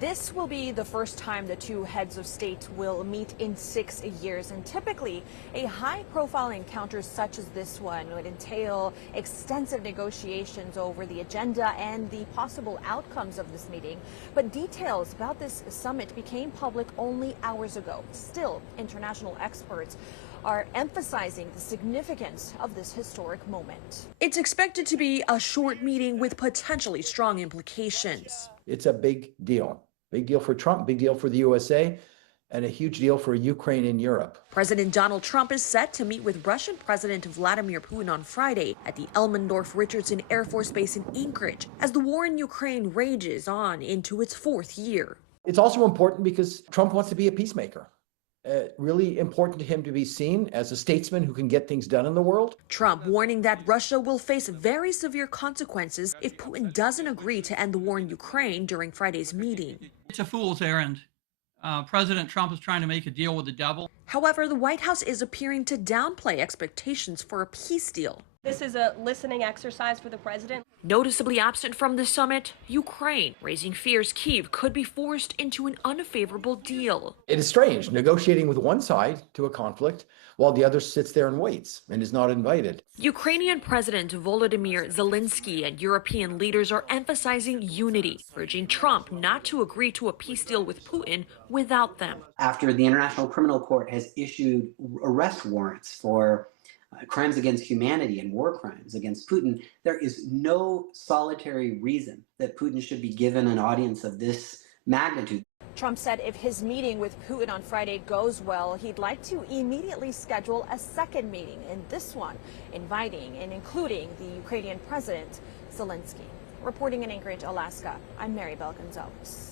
This will be the first time the two heads of state will meet in 6 years, and typically a high-profile encounter such as this one would entail extensive negotiations over the agenda and the possible outcomes of this meeting. But details about this summit became public only hours ago. Still, international experts are emphasizing the significance of this historic moment. It's expected to be a short meeting with potentially strong implications. It's a big deal. Big deal for Trump, big deal for the USA, and a huge deal for Ukraine and Europe. President Donald Trump is set to meet with Russian President Vladimir Putin on Friday at the Elmendorf-Richardson Air Force Base in Anchorage as the war in Ukraine rages on into its 4th year. It's also important because Trump wants to be a peacemaker. Really important to him to be seen as a statesman who can get things done in the world. Trump warning that Russia will face very severe consequences if Putin doesn't agree to end the war in Ukraine during Friday's meeting. It's a fool's errand. President Trump is trying to make a deal with the devil. However, the White House is appearing to downplay expectations for a peace deal. This is a listening exercise for the president. Noticeably absent from the summit, Ukraine, raising fears Kyiv could be forced into an unfavorable deal. It is strange negotiating with one side to a conflict while the other sits there and waits and is not invited. Ukrainian President Volodymyr Zelensky and European leaders are emphasizing unity, urging Trump not to agree to a peace deal with Putin without them. After the International Criminal Court has issued arrest warrants for crimes against humanity and war crimes against Putin, there is no solitary reason that Putin should be given an audience of this magnitude. Trump said if his meeting with Putin on Friday goes well, he'd like to immediately schedule a second meeting, and this one inviting and including the Ukrainian President Zelensky. Reporting in Anchorage, Alaska, I'm Maribel Gonzalez.